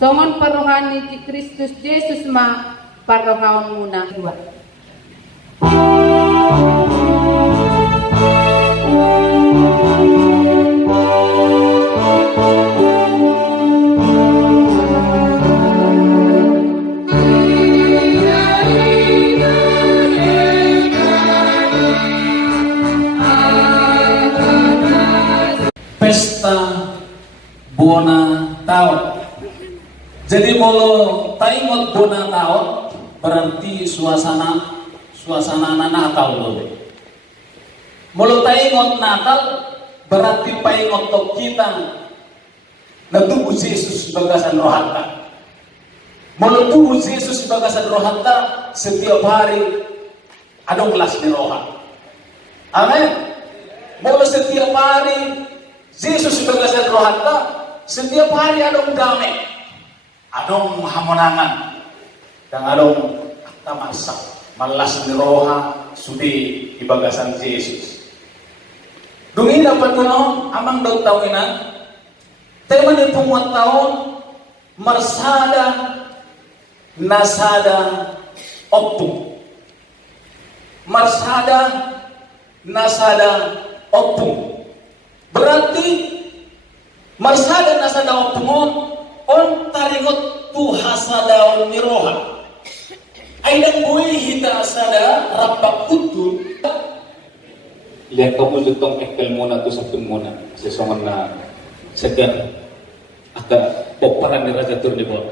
Songon parohani ti Kristus Yesus ma parohaon muna dua. Pesta Bona Tahun. Jadi kalau taingot Bona Tahun berarti suasana Natal loh. Kalau taingot Natal berarti paingot tok kita natubu Yesus bagasan rohata. Kalau tubuh Yesus bagasan rohata setiap hari ada kelas di rohat. Amin. Kalau setiap hari Yesus bagasan rohata, setiap hari ada damai, ada hamonangan, dan ada kata masak, malas di roha, sudi di bagasan Yesus. Dungi dapat kuno, amang daw tawinan, tema ni pumuat tahun, marsada, nasada, optum. Marsada, nasada, optum. Berarti marsada nasada optumon on taringot tu hasada on miroha. Aidang buih hita asada rapak utul. Lihat kamu jutong ekkel muna tu sabun muna sesongan na segan aka poparan ni Raja Tur di bawah.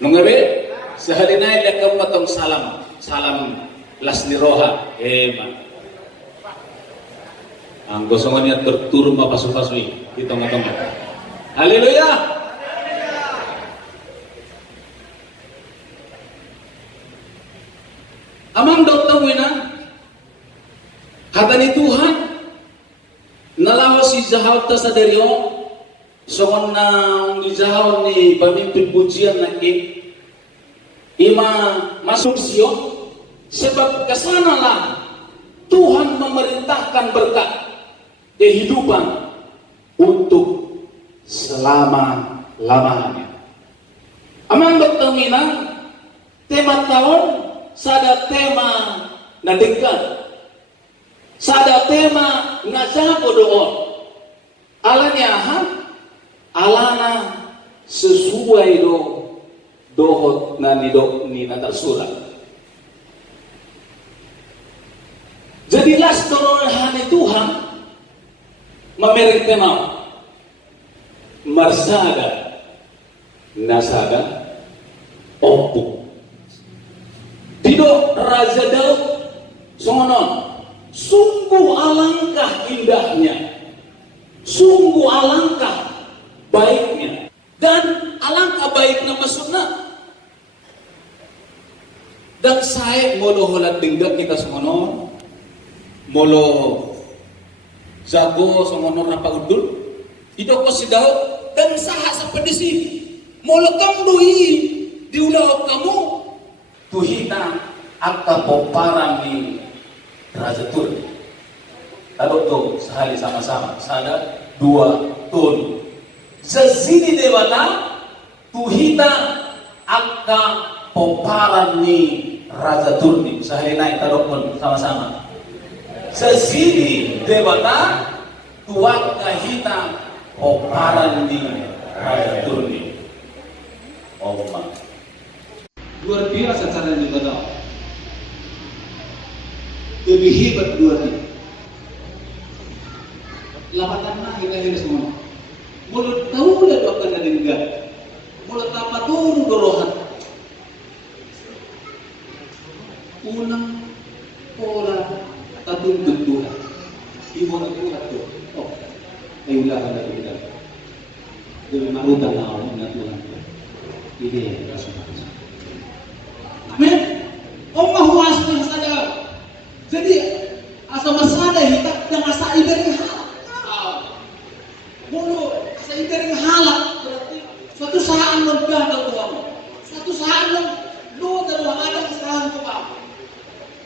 Nungabe sehalinay lihat kamu matong salam las niroha ma. Ang gosongan niya terturun mapasok-pasok kita ngomong. Haleluya. Amang daw tawina kata ni Tuhan nalawa si Zahaw ta sa deryo songon na ni Zahaw ni pamimpin pujian na ima masuk siyo sebab kesanalah Tuhan memerintahkan berkat kehidupan untuk selama-lamanya. Amang bertangina tema tahun sada tema na dekat, sada tema na jago doon. Alanya alana sesuai dohot na ni tersurat. Jadi las torohan Tuhan memerik tema marsada nasada oppu tidak Raja Daud songonon sungguh alangkah indahnya, sungguh alangkah baiknya, dan alangkah baiknya maksudnya dan saya molo holat tinggal kita songonon molo jago songonon rapa udul itu ko si Daud dan saha seperti si molo kamdui diulah kamu tuhita akka poparan ni Raja Tur. Lalu tuh sehari sama-sama sada 2 tahun sesini dewata tuhita akka poparan ni Raja Tur ni sehari naik taruh pun sama-sama sesini dewata tuak kahita poparan di Raja Turni. Oma luar biasa cara dibaca. Lebih hebat dua ini. Lapatan nah hina semua. Mulut tahu dah doakan ada enggak. Mulut apa tuh dorohan. Unang pola tatuntut Tuhan. Ibu Tuhan tuh. Oh, ayulah ada kita. Demi marutan Allah dengan Tuhan. Ini yang kita amin. Allah waspada saja. Jadi asa masada hitak dan asa ibering halak. Mulu asa ibering halak berarti suatu saat merdah Tuhan. Suatu saat lo adalah ada kesalahan Tuhan.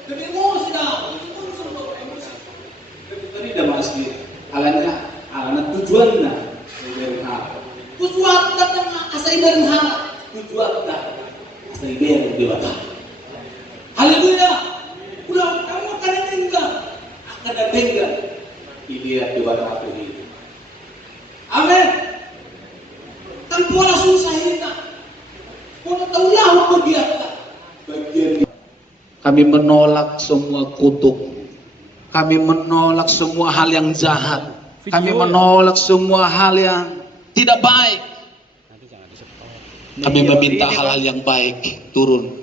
Jadi mau sudah tadi dah masih alana tujuannya ibering halak. Tujuan ibadah hal tujuan dah asal ibadah dewata. Haleluya. Udah kamu akan tinggal akan tinggal ibadah dewata apa ini. Amin. Tanpa langsung sahina. Kau tahu lah bagian bagian. Kami menolak semua kutuk. Kami menolak semua hal yang jahat. Kami menolak semua hal yang tidak baik. Kami meminta hal-hal yang baik turun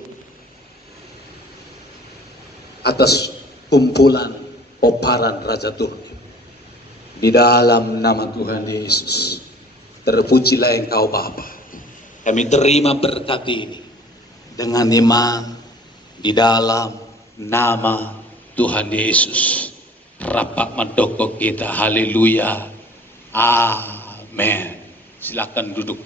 atas kumpulan oparan Raja Turki. Di dalam nama Tuhan Yesus, terpujilah Engkau Bapa. Kami terima berkat ini dengan iman di dalam nama Tuhan Yesus. Rapat mendokok kita, haleluya, amin. Silakan duduk.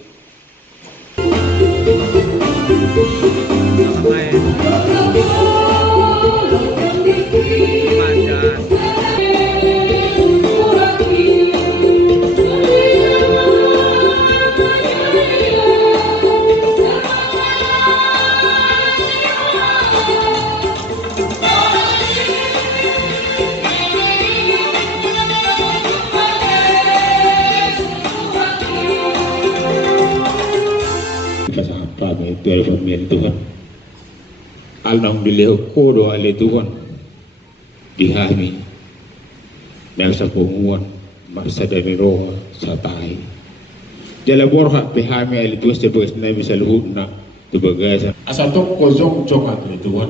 Dari firman Tuhan, alhamdulillah kodo ale Tuhan dihami nasa penguan masa dari roh satai jala borha pehami ale Tuhan sebagai nabi saluhuna tubagasan asatok kozong cokat ale Tuhan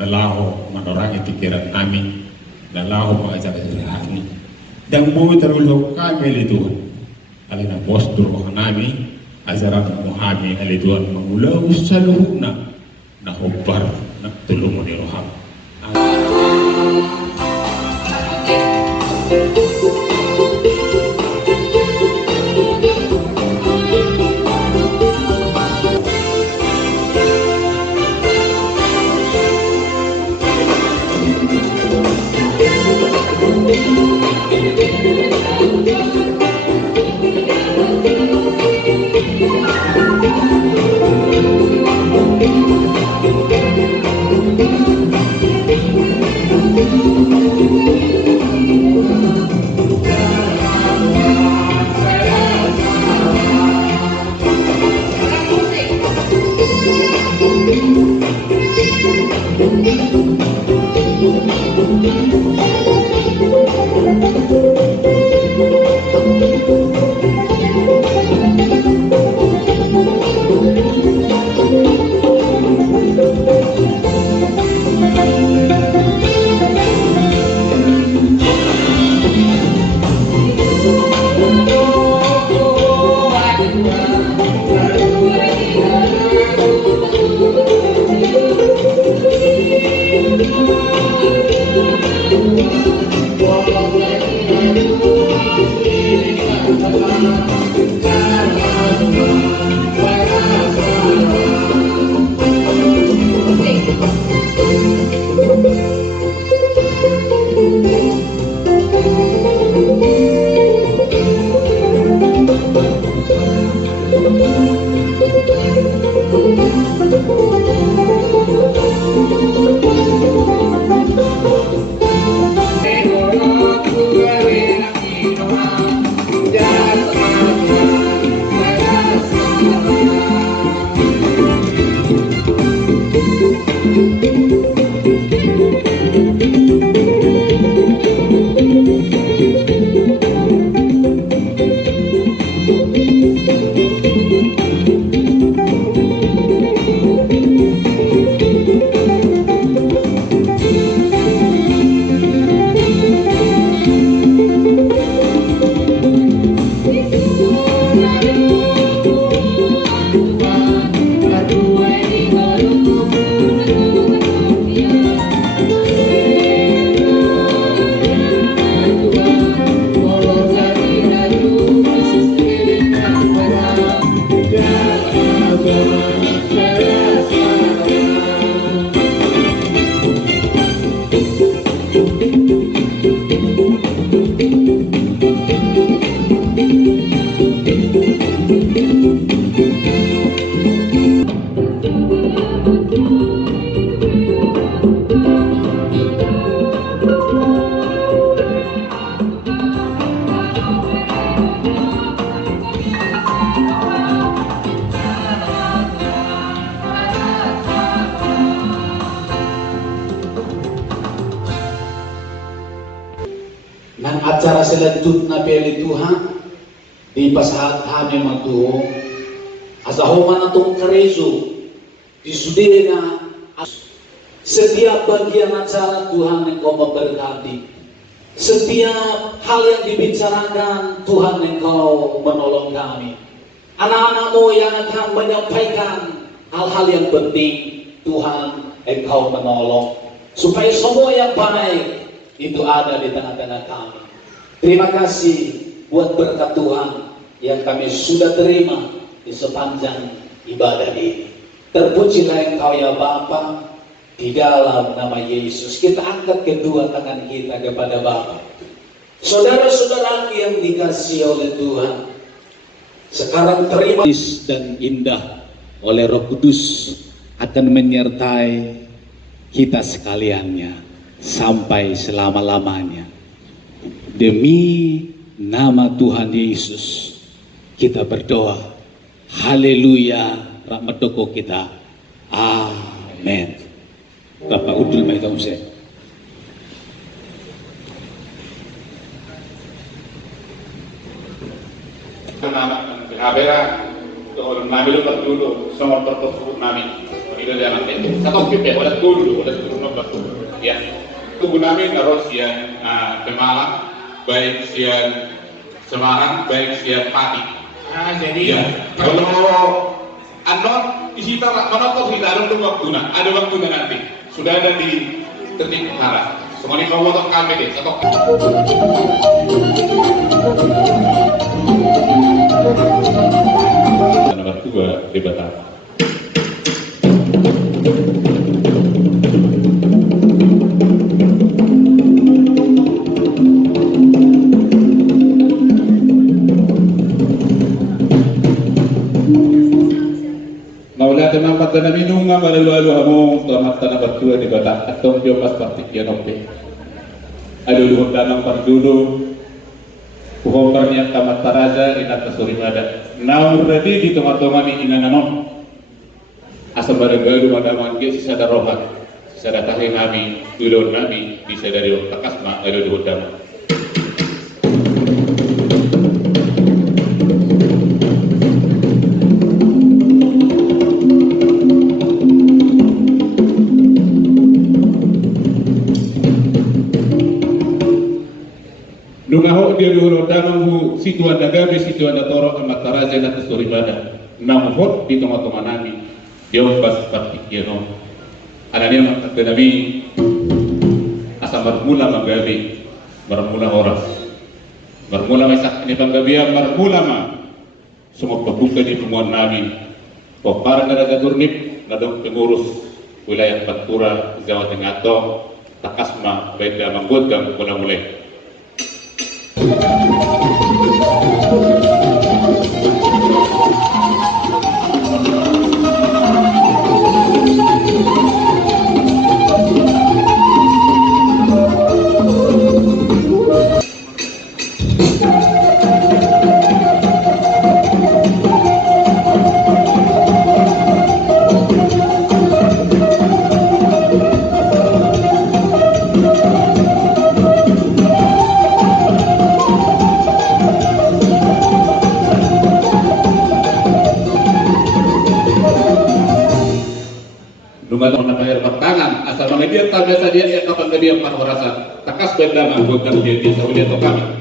dalaho manorangi pikiran kami dalaho mengajak hati dan mau terulung kami ale Tuhan alina postur kami ajaran Muhammad ali Tuhan mengulau saluhuna na hobar na tulungan ni roham. Nang acara selanjutnya pilih Tuhan di pasahat kami magtuho asa human atong kareso di sudena setiap bagian acara Tuhan Engkau memberkati, setiap hal yang dibicarakan Tuhan Engkau menolong kami. Anak-anakmu yang akan menyampaikan hal-hal yang penting Tuhan Engkau menolong supaya semua yang baik itu ada di tengah-tengah kami. Terima kasih buat berkat Tuhan yang kami sudah terima di sepanjang ibadah ini. Terpujilah Engkau ya Bapa, di dalam nama Yesus. Kita angkat kedua tangan kita kepada Bapa. Saudara-saudara yang dikasihi oleh Tuhan, sekarang terima dan indah oleh Roh Kudus akan menyertai kita sekaliannya sampai selama-lamanya. Demi nama Tuhan Yesus kita berdoa. Haleluya. Rahmat toko kita. Amin. Bapak udul mai tahu saya. Habera orang nami lu dulu sama tersebut nami. Itu dia nanti. Satu pipe udah dulu nomor ya. Tunggu nami naros yang Pemalang, baik sian Semarang, baik sian Pati. Jadi ya, kalau anon isita menonton tidak ada waktunya, ada waktunya nanti. Sudah ada di titik arah. Semuanya kau potong kami deh, satu. Nomor 2 di Batam. Maula tempat tanah minunga malalu-alu hamong selamat tanah berdua di Batam atau jomas partik ya nope. Aduh luhur danang pardulu Puhombarnya tamat taraja inat kesurimada. Naur tadi di tengah-tengah di inananon. Asal baranggalu madaman ke sisa darohat, sisa datang kami, dulur kami bisa dari takasma ada luhur damang. Nungaho dia dulu damang situ ada gabe situ ada toro amat taraja na kesurimada. Namuhot di tengah-tengah nami dia pas partikiano. Ada dia mak nabi asal bermula magabe bermula orang bermula masak ini panggabia bermula ma semua pembuka di pemuan nami. Pokar ada turnip nadong pengurus wilayah Pantura Jawa Tengah to takasma baik damang godang mulai. Dungan orang air pertangan asal mengedia tak biasa dia kapan dia parwarasa takas benda manggokan dia di Saudi atau kami.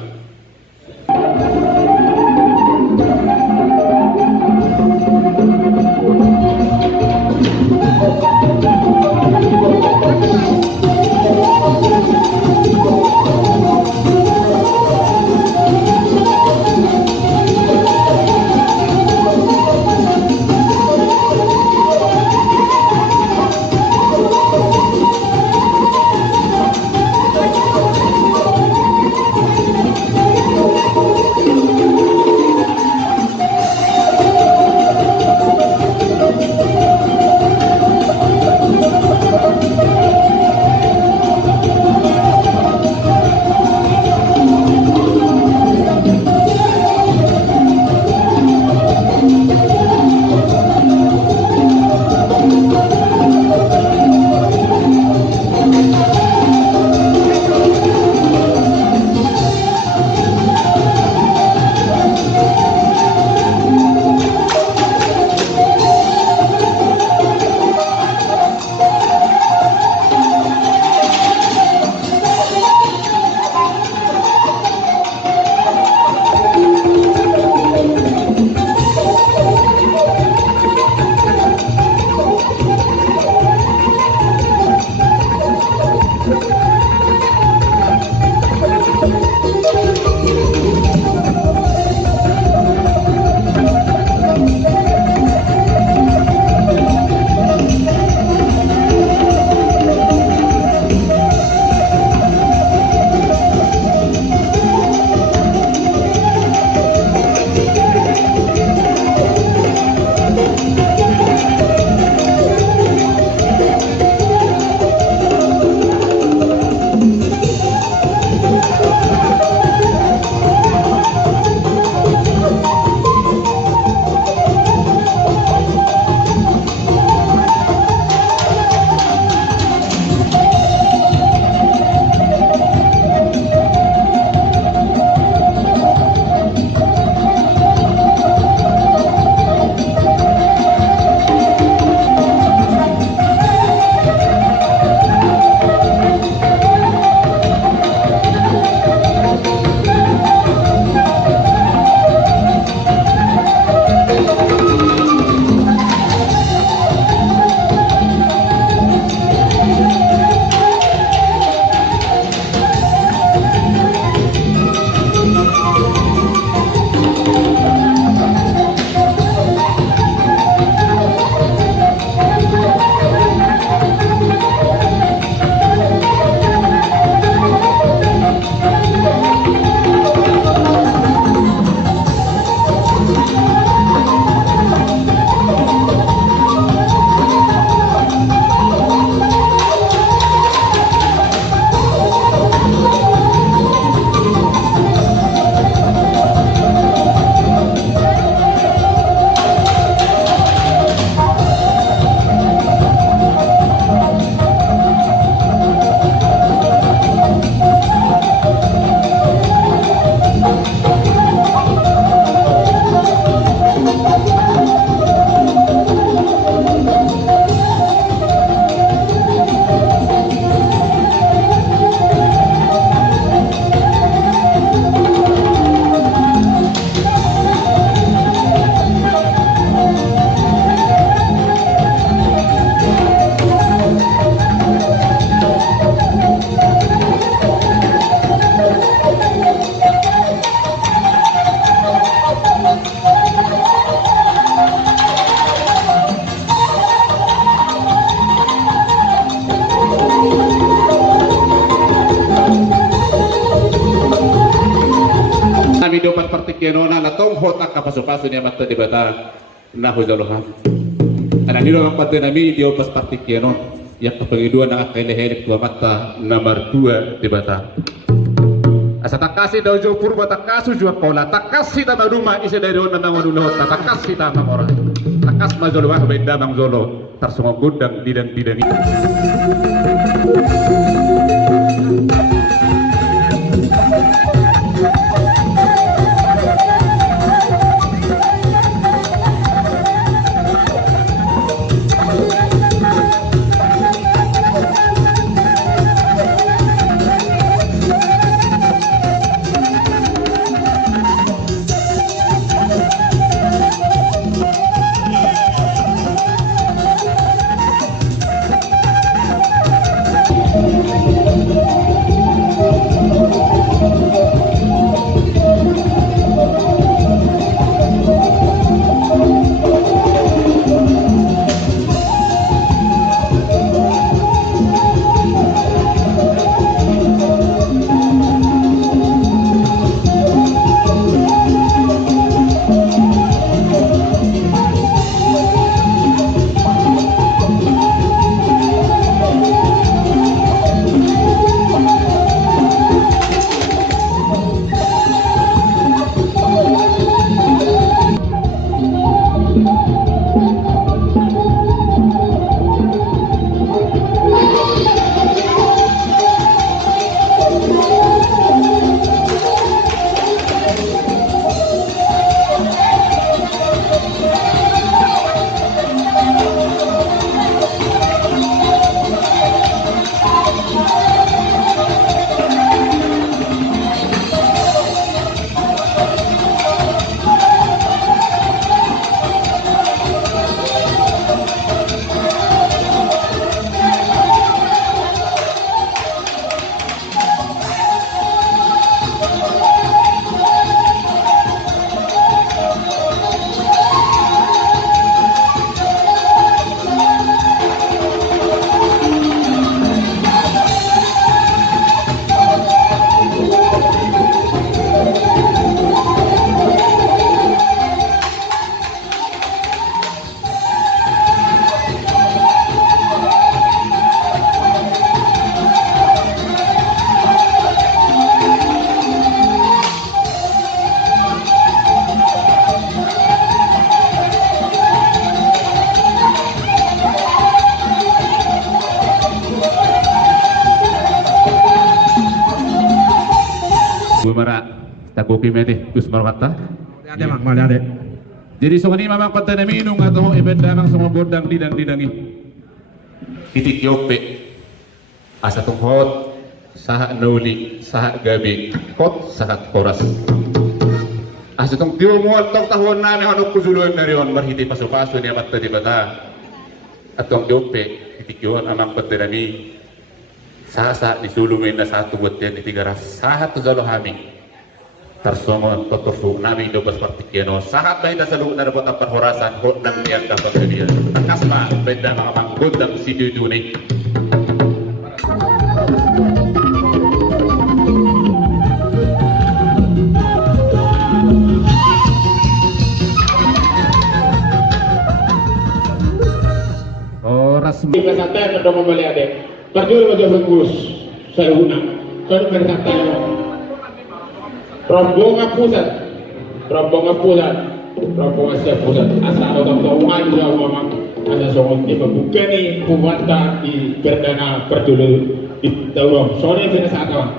seperti kenona na tong hotak kapaso-paso niya mata di bata na ho jalohan. Ana nilo ang pati nami dio pas parti kenon yang kapangidua na kailehele tua mata nomor 2 di bata. Asa takasi daw jo purba takasu jua kola takasi ta maruma ise dari ona nang ulo takasi ta mamora. Takas majolo wah beda bang jolo tarsongo gudang didang-didangi. Bumara tabuki mede Gus Marwata. Ada mak mana ada. Jadi songani mamang pantana minung atau ibenda mang semua bodang didangi. Titik yope asa tunghot saha nauli saha gabi kot saha koras. Asa tung tiu muat tong tahun nami hanuk kuzuluan narion marhiti paso-paso ni amat tadi bata. Atong yope titik yon amang pantana mi saha ni sulumin na satu buat ni 300 saha tu zalo hami. Tarsongon totofu nami do seperti keno sahat bayi dasalu na dapat perhorasan kok nang tiang dapat dia takasma benda mga manggodang si duduni. Oras Santai pada membeli adek. Perjul macam bagus. Saya guna. Saya bersantai. Rombongan pusat, rombongan siap pusat. Asal orang tahuan juga memang ada seorang yang membuka ni pemanta di perdana perjulu di tahun. Sorry saya saat awak.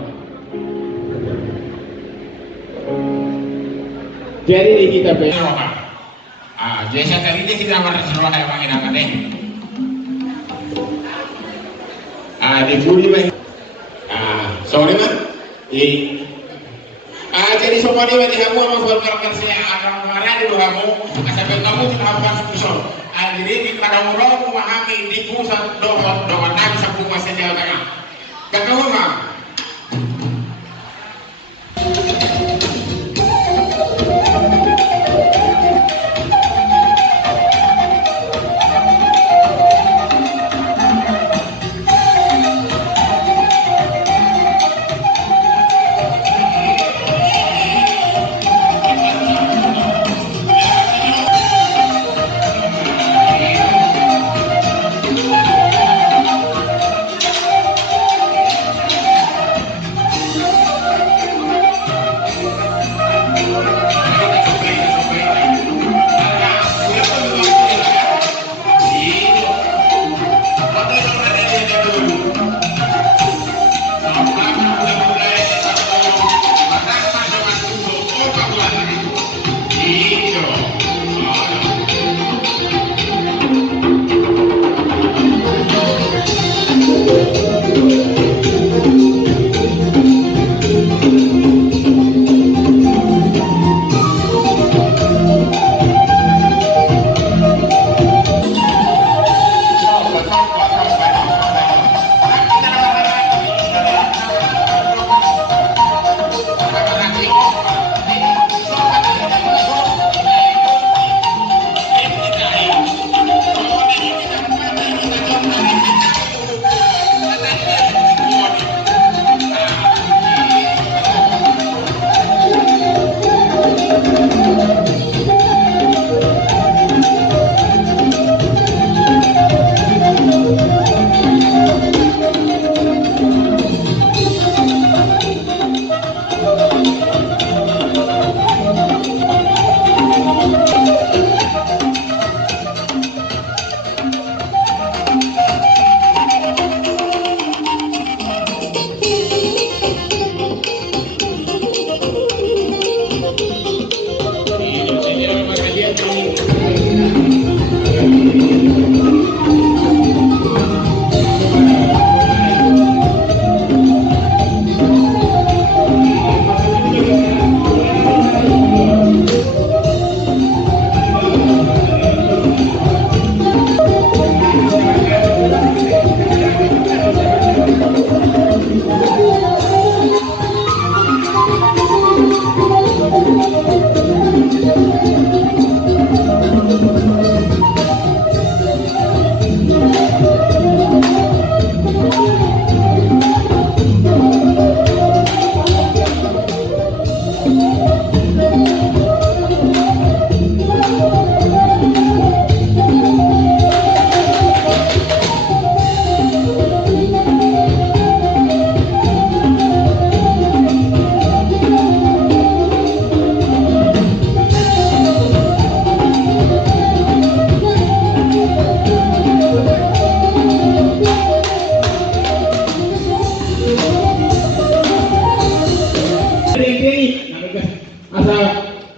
Jadi kita benar. Jadi tadi dia kita berseruah yang makin akan ni. Di Juli mah. Sorry mah. Jadi semua ini wajib kamu orang berperkara saya akan mengarah di kamu sampai kamu melakukan susah. Jadi di pada orang memahami di pusat doa nabi sapu masa jalan tengah. Kakak mah.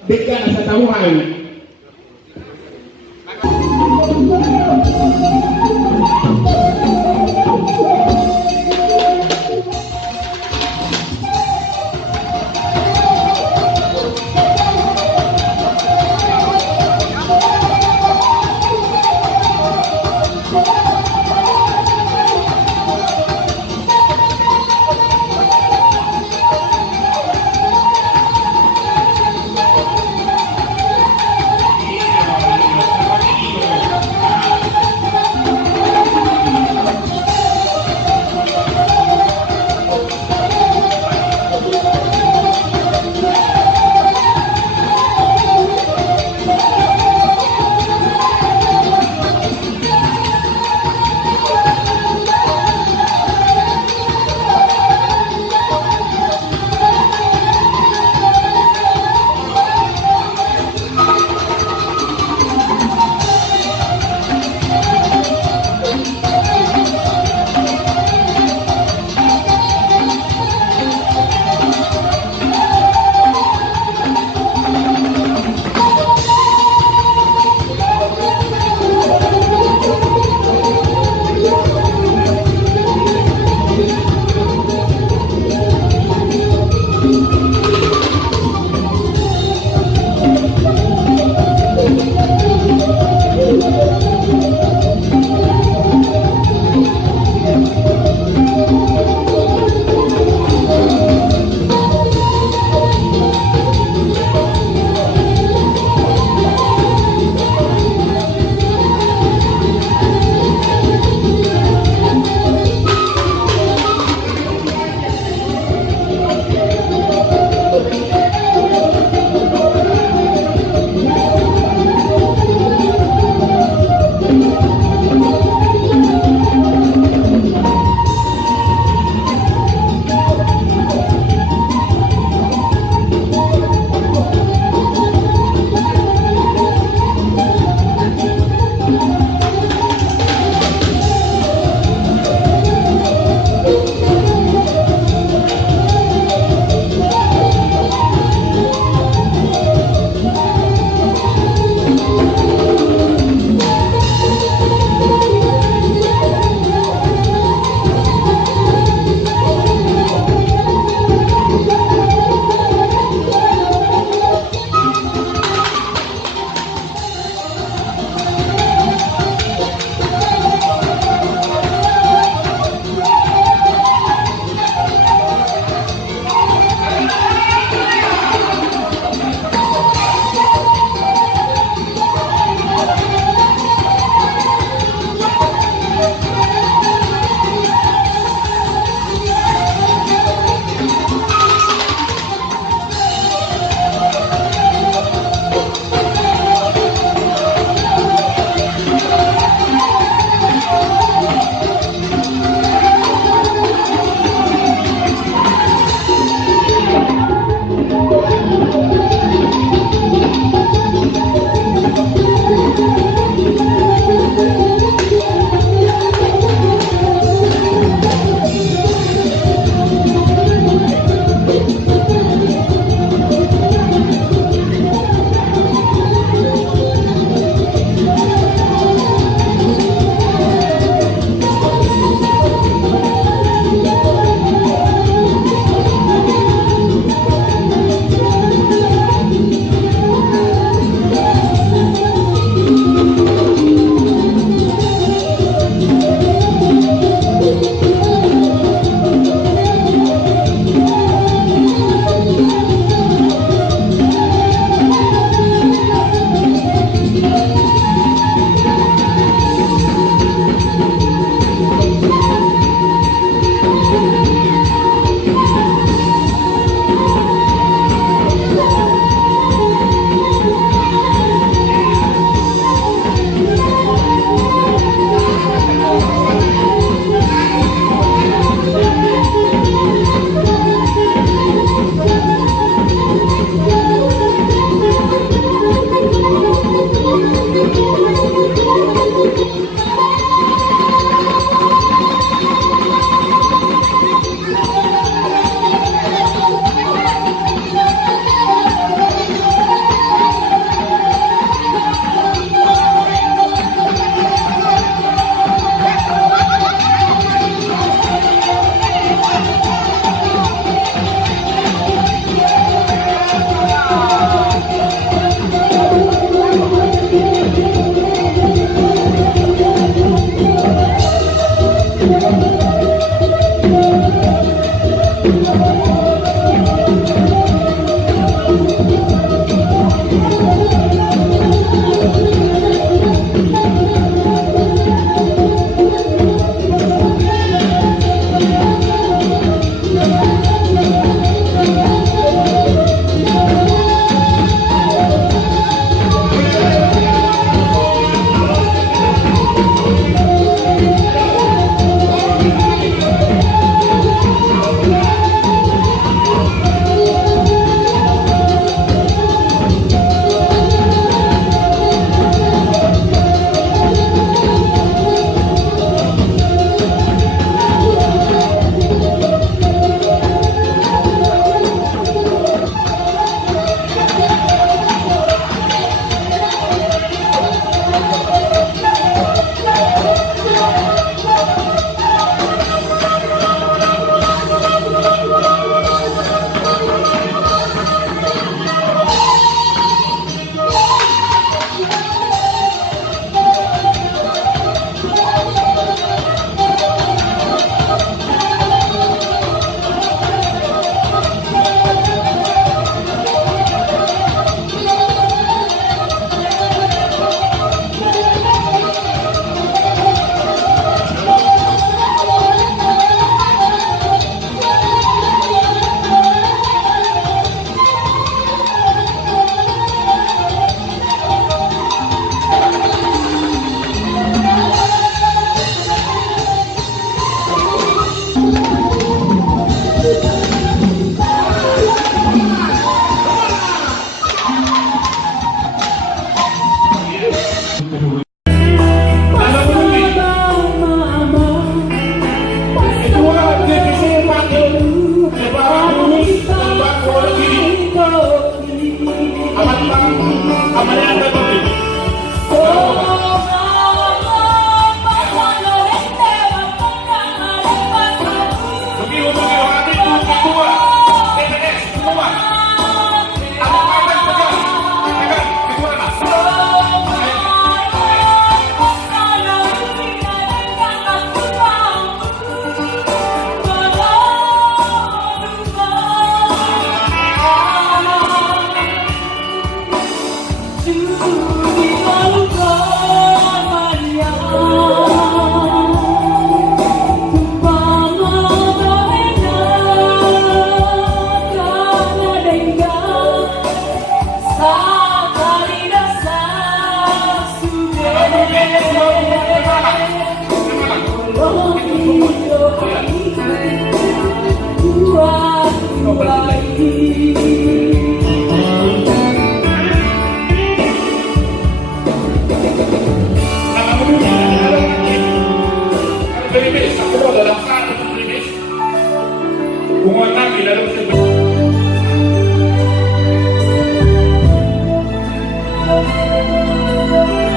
deggan sa tawuhan.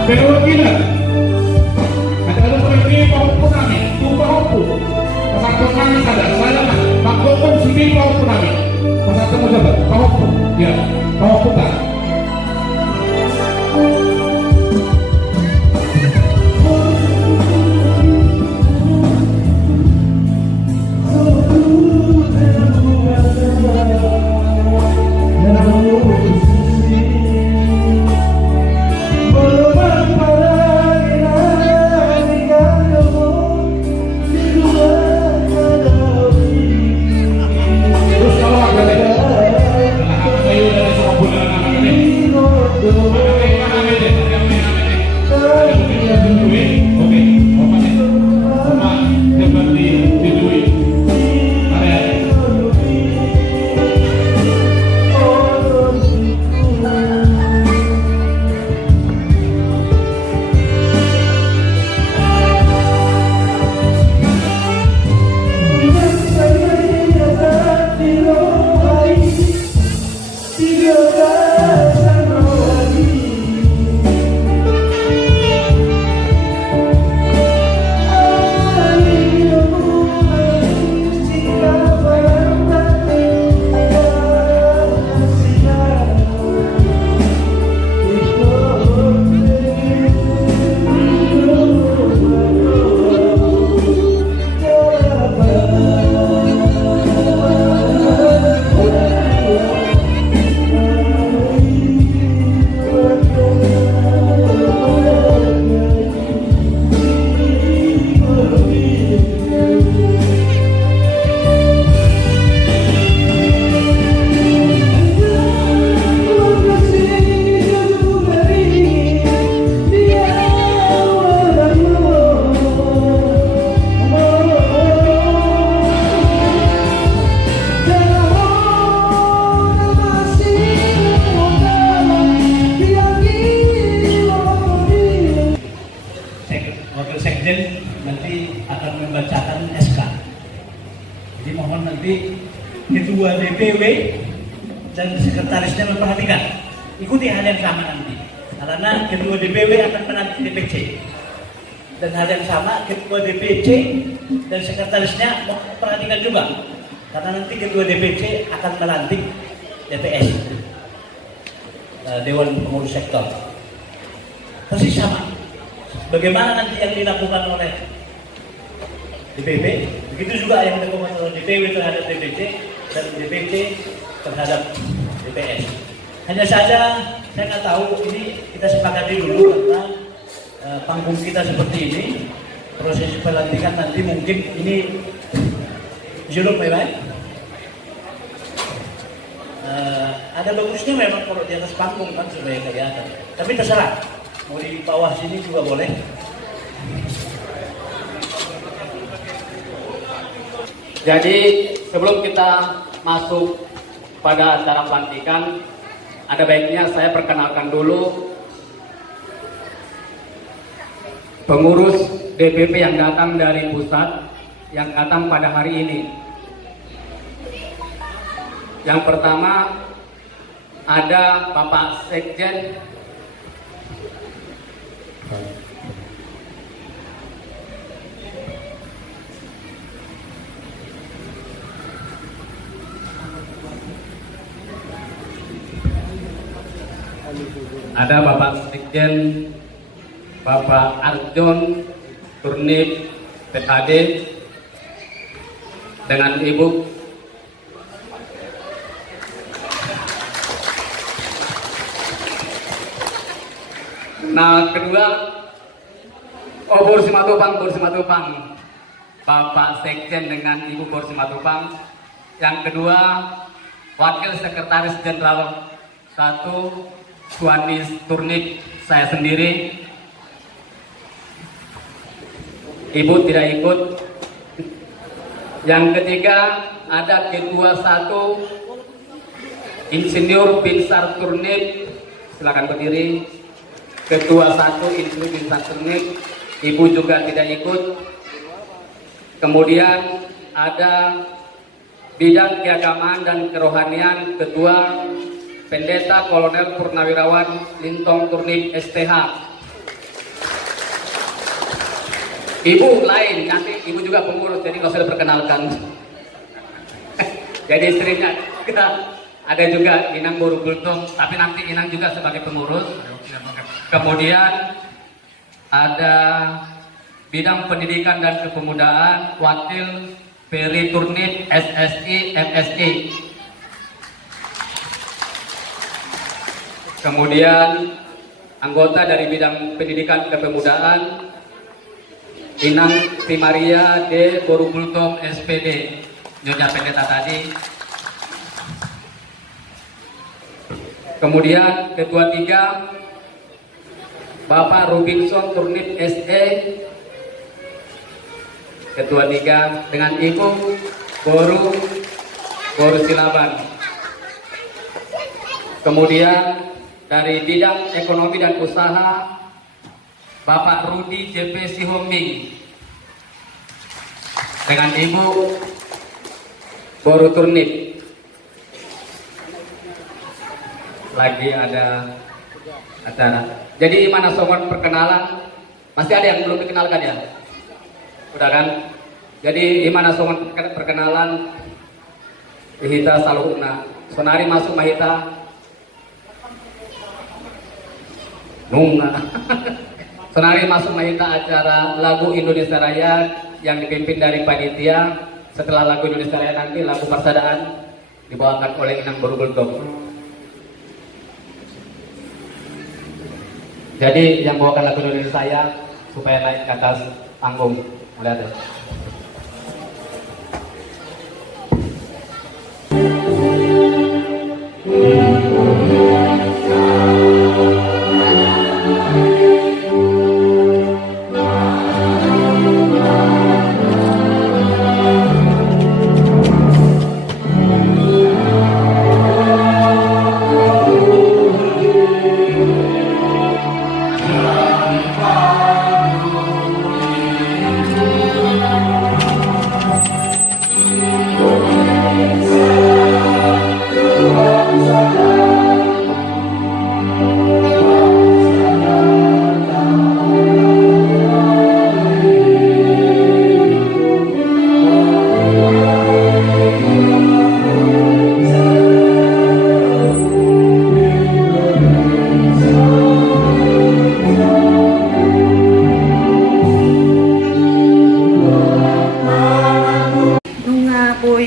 Pero gila, ada pemimpin maupun kami, tumpah aku. Pasal kami sadar, saya magkukonsumi maupun kami. Pasal kamu sabar, maupun, ya, maupun tak. Ketua DPW dan sekretarisnya memperhatikan. Ikuti hal yang sama nanti. Karena Ketua DPW akan menanti DPC. Dan hal yang sama Ketua DPC dan sekretarisnya memperhatikan juga. Karena nanti Ketua DPC akan melantik DPS, Dewan Pengurus Sektor. Pasti sama. Bagaimana nanti yang dilakukan oleh DPP, begitu juga yang dilakukan oleh DPW terhadap DPC dan DPC terhadap DPS. Hanya saja saya nggak tahu, ini kita sepakati dulu karena panggung kita seperti ini, proses pelantikan nanti mungkin ini juluk baik-baik. Ada bagusnya memang kalau di atas panggung kan supaya kelihatan. Tapi terserah, mau di bawah sini juga boleh. Jadi sebelum kita masuk pada acara pelantikan, ada baiknya saya perkenalkan dulu pengurus DPP yang datang dari pusat, yang datang pada hari ini. Yang pertama ada Bapak Sekjen Bapak Arjon Turnip PKD dengan Ibu kedua Bor Simatupang Bapak Sekjen dengan Ibu Bor Simatupang. Yang kedua Wakil Sekretaris Jenderal 1 Suwanis Turnip, saya sendiri. Ibu tidak ikut. Yang ketiga ada Ketua 1 Insinyur Binsar Turnip, silakan berdiri. Ketua 1 Insinyur Binsar Turnip, Ibu juga tidak ikut. Kemudian ada Bidang Keagamaan dan Kerohanian, Ketua Pendeta Kolonel Purnawirawan Lintong Turnip STH. Ibu lain, nanti ibu juga pengurus, jadi nggak usah diperkenalkan. Jadi istrinya ada juga Inang Borugultung, tapi nanti Inang juga sebagai pengurus. Kemudian ada Bidang Pendidikan dan Kepemudaan, Wakil Peri Turnip SSI MSI. Kemudian anggota dari Bidang Pendidikan Kepemudaan Inang Timaria D. Borugultom SPD, Nyonya Pendeta tadi. Kemudian Ketua 3 Bapak Rubinson Turnip SE, Ketua 3 dengan Ibu Boru Silaban. Kemudian dari Bidang Ekonomi dan Usaha Bapak Rudi JP Sihombing dengan Ibu Boru Turnip. Lagi ada acara. Jadi mana sobat perkenalan? Masih ada yang belum dikenalkan ya? Udah kan? Jadi gimana sobat perkenalan? Ihita Saluhna. Sonari masuk Mahita. Nunga. Sonari masuk Mahita acara lagu Indonesia Raya yang dipimpin dari panitia. Setelah lagu Indonesia Raya nanti lagu Persadaan dibawakan oleh Inang Borugultom. Jadi yang bawakan lagu Indonesia Raya supaya naik ke atas panggung. Mulai ada.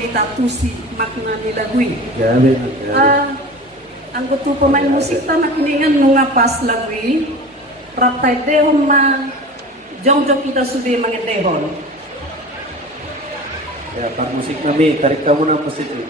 Tatusi makna nilagui. Anggotu pemain musik tanah kiningan nunga pas lagui. Raptai dehon ma jongjong kita sudah mangedehon. Ya, Pak musik kami tarik kamu na positif.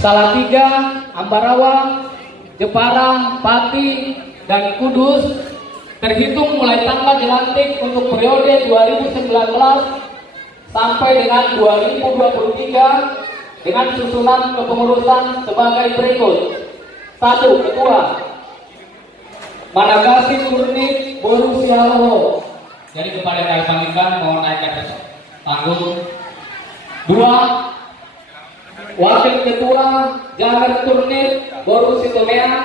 Salatiga, Ambarawa, Jepara, Pati, dan Kudus terhitung mulai tanggal dilantik untuk periode 2019 sampai dengan 2023 dengan susunan kepengurusan sebagai berikut. 1. Ketua Managasi Turnip Boru Sialoho. Jadi kepada yang panggilkan mohon naik ke atas panggung. 2. Wakil Ketua Jamer Turnip Boru Sitomea.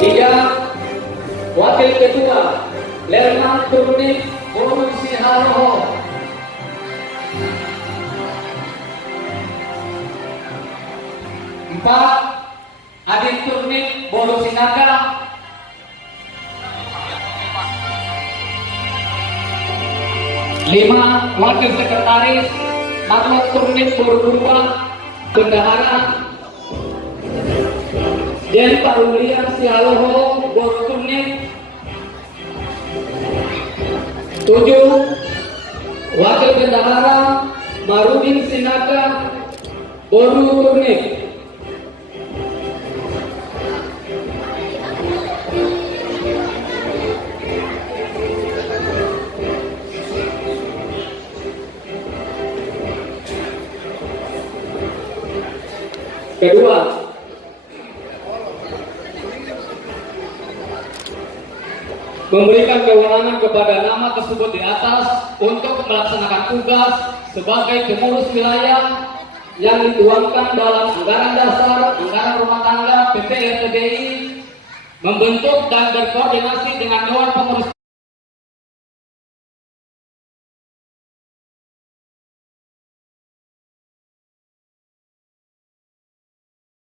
3. Wakil Ketua Lerman Turnip Boru Sialoho. 4. Adik Turnip Boru Sinaga. 5. Wakil Sekretaris Maklot Turnip Boru Purba Bendahara. Den Parulian Sialoho Boru Turnip. 7. Wakil Bendahara Marudin Sinaga Boru Turnip. Kedua, memberikan kewenangan kepada nama tersebut di atas untuk melaksanakan tugas sebagai pengurus wilayah yang dituangkan dalam anggaran dasar, anggaran rumah tangga, PT RTBI, membentuk dan berkoordinasi dengan Dewan Pengurus